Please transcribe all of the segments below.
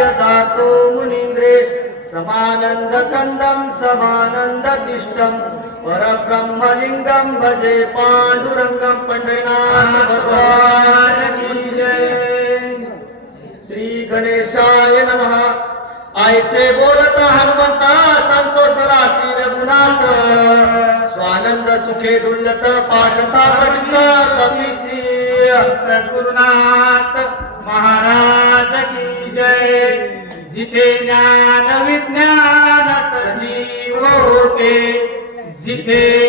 यदा मुनीन्द्रे समानन्दकन्दम् जिथे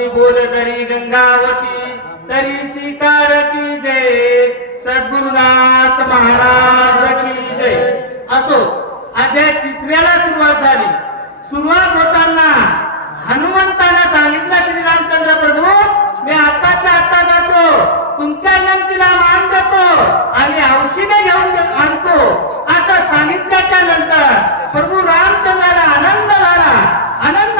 तुम्ही बोल जरी गंगावती तरी स्वीकार की जय. सद्गुरुनाथ महाराज की जय. असो अध्याय तिसऱ्याला सुरुवात झाली. सुरुवात होताना हनुमंतांना सांगितलं श्री रामचंद्र प्रभू मी आताच्या आता जातो. तुमच्या विनंतीला मान देतो आणि औषधे घेऊन आणतो. असं सांगितल्याच्या नंतर प्रभू रामचंद्राला आनंद झाला. आनंद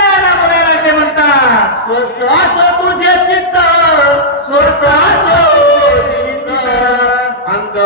Surta so pujit cita, surta so cinta, angka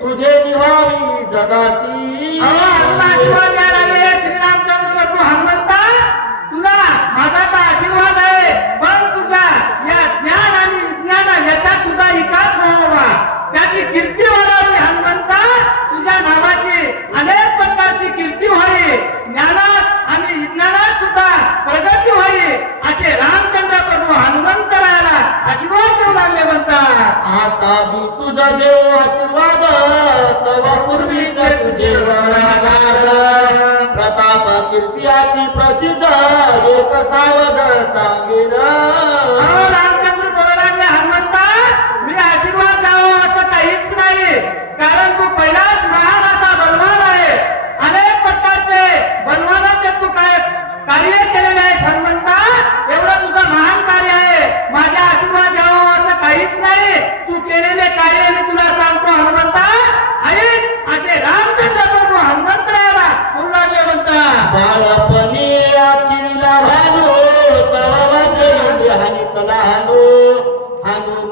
तुझे निवारी जगाची पावग सांगिरा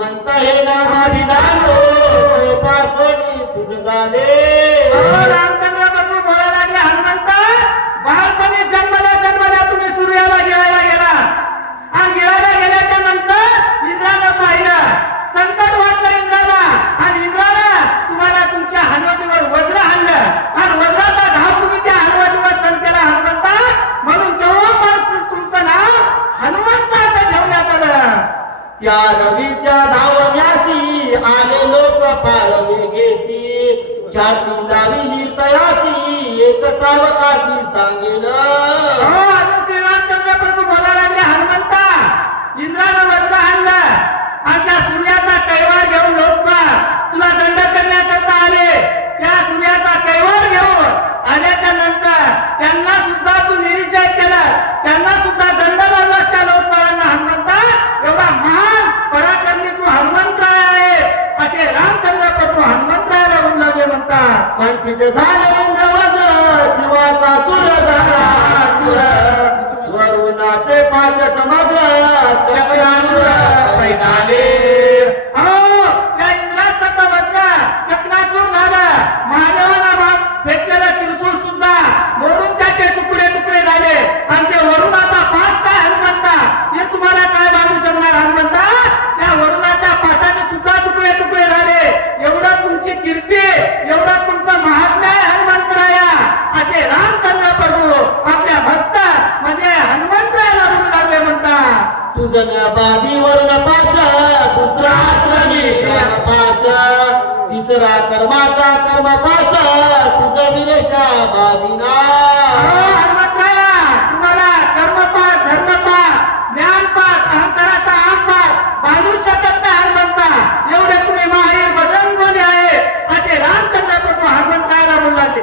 म्हणता हे ना विधान हो पासणी तुझ झाले. ख्याती दाविली तयासी एक सावकाशी सांगेल हो, श्रीरामचंद्र प्रभू बोला लागले हनुमंता. इंद्रानं वज्र आणलं आणि त्या सूर्याचा कैवार घेऊन लोक पाच समग्र चक्रांग पैताले जण बाबीवरून पासा दुसरा श्रमेचा पासा तिसरा कर्माचा कर्म पासा विवेशा बाबीना तुम्हाला कर्मपास अहंकाराचा आमपास सतत हनुमंता एवढे तुम्ही माहेर बजरंगमध्ये आहे. असे रामचंद्र प्रभू हनुमंतरायला बोलले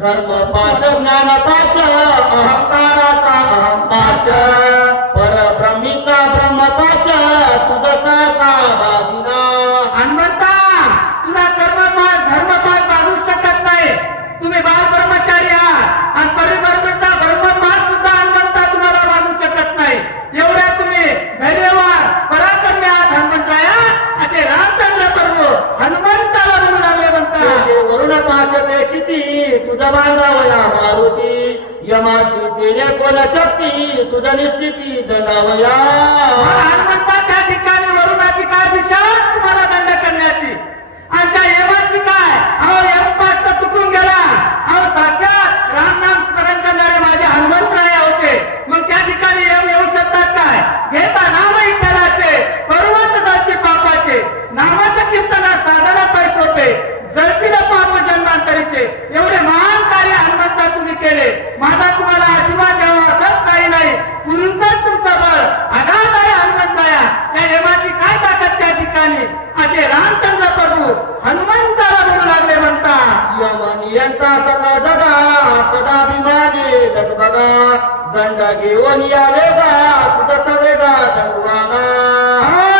धर्मपास ज्ञानपास अहंकाराचा अहंपास परब्रह्म तुमचा कर्मपाल धर्मपाल बांधू शकत नाही. तुम्ही बाल ब्रह्मचारी आहात आणि परिवर्तनचा धर्मपाल सुद्धा हनुमंता तुम्हाला बांधू शकत नाही. एवढ्या तुम्ही धैर्यवान पराक्रमी आहात हनुमंतराया असे रामचंद्र प्रभू हनुमंताला म्हणून आले म्हणतात. वरुण पाहते किती? तुझा बांधाव या मारुती. यमाची देणे कोण शक्ती? तुझा निश्चिती दंडावया हनुमंत देवनिया वेगा तुझा वेगा धनुराना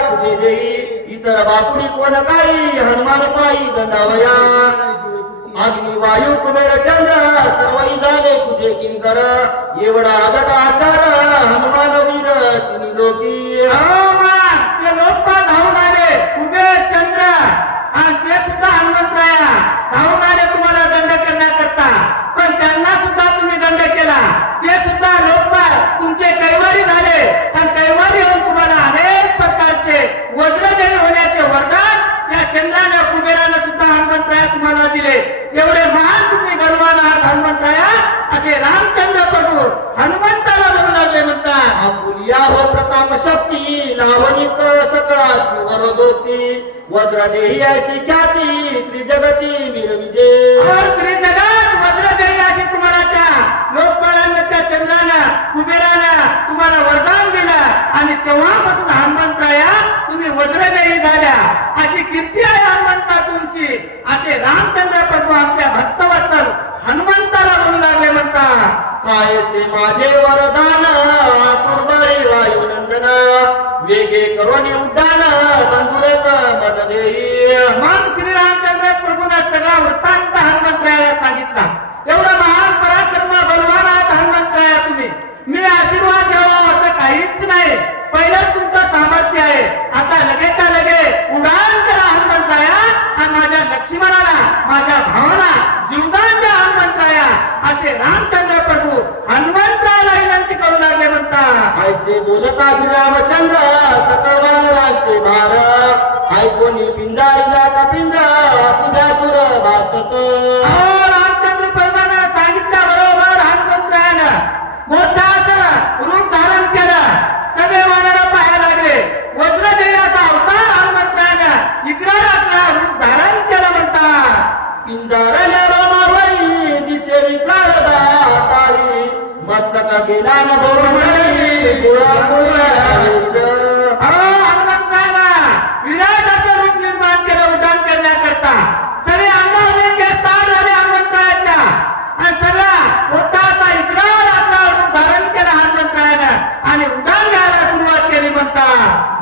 तुझे देई इतर बापुडी कोण काही? हनुमान पायी दंडावया. अग्नि वायू कुबेर चंद्र सर्वई झाले तुझे किंकर? एवढा आदट आचार हनुमान वीर तिनी लोकी. ते लोक कुबेर चंद्र आणि ते सुद्धा तुम्हाला दंड करण्याकरता. पण त्यांना असे रामचंद्र प्रभू हनुमंताला म्हणू लागले म्हणतात आपुलिया हो प्रताप शक्ती लावणिक सकळाची वरदोती वज्रदेही ऐसी ख्याती त्रिजगती मिरविजे त्रिजगात वज्रदेही अशी तुम्हाला त्या लोकपालांना त्या चंद्रानं कुबेरानं तुम्हाला वरदान दिलं. आणि तेव्हापासून हनुमंतराया तुम्ही वज्रदेही झाल्या. अशी कीर्ती आहे हनुमंता तुमची. असे रामचंद्र प्रभू आपल्या भक्तवत्सल हनुमंताला म्हणू लागले म्हणतात. कायसे माझे वरदान कुर्बळी वायू नंदना. वेगे करोनी उड्डाण बंधुरत मज देई. मग श्रीरामचंद्र प्रभूनं सगळा वृत्तांत हनुमंतरायाला सांगितला. एवढा महान पराक्रम बलवान आहात हनुमंतराया तुम्ही. मी आशीर्वाद द्यावा असं काहीच नाही. पहिलं तुमचं सामर्थ्य आहे. आता लगेचच्या लगे उडान करा हनुमंतराया आणि माझ्या लक्ष्मणाला माझ्या भावाला जीवदान द्या हनुमंतराया असे रामचंद्र प्रभू हनुमंतरायाला विनंती करू लागले म्हणतात. ऐसे बोलता श्री रामचंद्र सकळ वानरांचे भार ऐकोनी पिंजारीला कपिंद्र तुझ्या सुर भासत.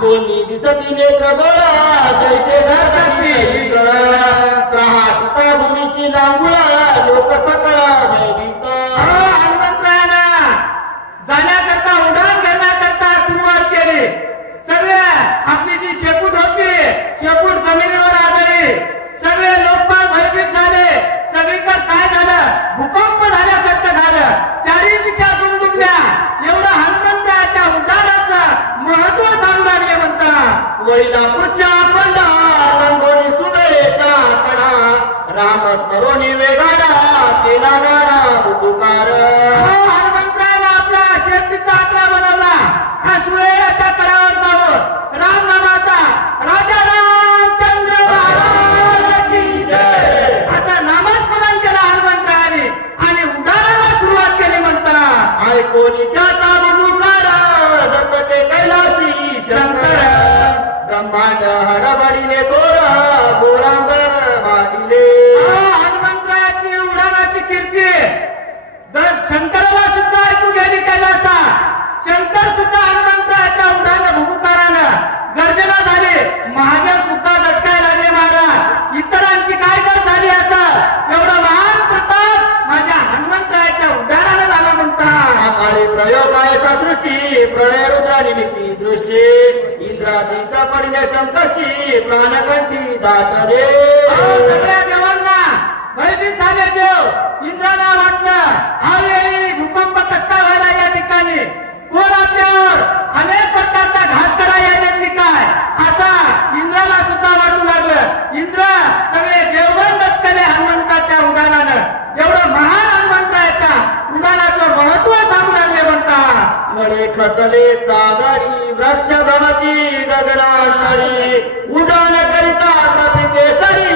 म्हणतात दोन्ही दिसती नेत्र गोळा जैसे धरती त्राहाटिता भूमीची लांबुळा लोक सकळा भयभीत हो, जाण्याकरता उड्डाण करण्याकरता सुरुवात केली. सगळे आपली जी शेपूट होती शेपूट जमिनीवर आदळली. सगळे लोक भरभीत झाले. सगळीकडे काय झालं? भूकंप कोणी ऐकोनी त्याचा बुबुकार दत्तके कैलासी शंकर. ब्रह्मांड हडबडीने गोर गोरांगण मांडिले अहो, हनुमंतरायाची उडाणाची कीर्ती दर शंकराला सुद्धा ऐकू गेली कैलासा शंकर सुद्धा हनुमंतरायाच्या उडाण भूमुकारानं गर्जना झाली महादेव सुद्धा दचकाय लागले महाराज इतरांची काय कर झाली असं एवढा महान प्रताप माझ्या हनुमंतरायाच्या उडाणानं झाला म्हणतात आकाळी प्रयोग आहे सासृची प्रळय रुद्रा निमित्ती दृष्टी इंद्रातीत पडले संकष्टी प्राणकंठी दाटले अहो, सगळ्या देवांना माहिती झाले देव. इंद्राला वाटलं अरे भूकंप कस व्हायला या ठिकाणी? कोण आपल्यावर अनेक प्रकारचा घात करा या यायला काय असा इंद्राला सुद्धा वाटू लागलं. इंद्र सगळे देवबंदच केले हनुमंताच्या उडाणानं एवढं महान हनुमंताच्या उडाणाचं महत्त्व सांगू लागलं म्हणतात खचले सागरी वृक्ष भ्रमती गगनांतरी उडान करिता कपिते सरी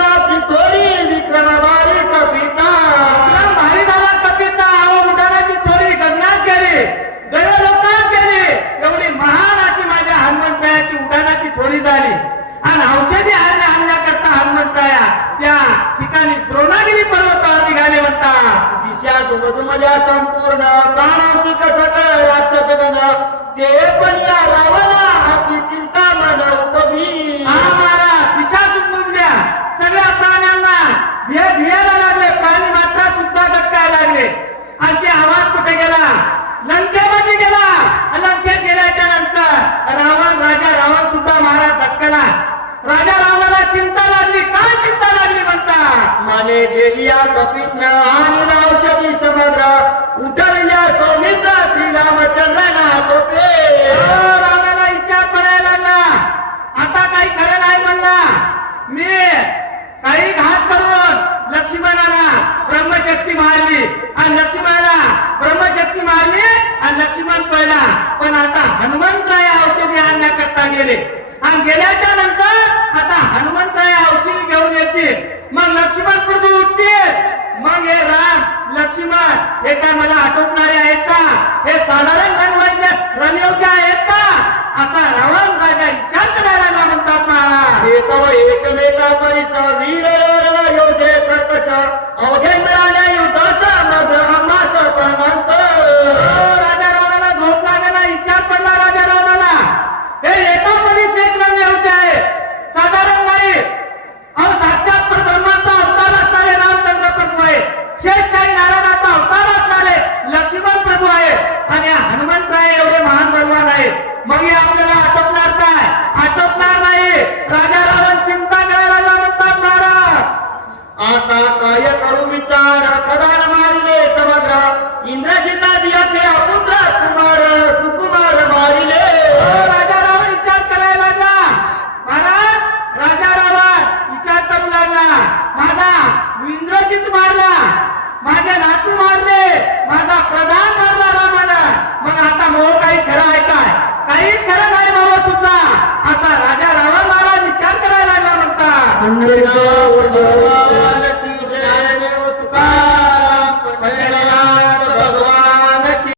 माझ्या संपूर्ण प्राणातिक कसं राक्षस गण ते पण या रावणा हाती चिंता मन उपभी दिशा द्या. सगळ्या प्राण्यांना लागले सुद्धा लागले. कुठे गेला? गेला. लंकेत गेल्याच्यानंतर रावण राजा रावण सुद्धा महाराज दचकला राजा रामाला चिंता लागली. का चिंता लागली म्हणतात? माने गेली कपिंद्र आणि औषधी समग्र उतरल्या सौमित्र श्री तो ना ಪುರಸ್ಕಾರ ಪ್ರದಾನ ಮಾಡಿದೆ ಸಮಗ್ರ ಇಂದ್ರಜಿತ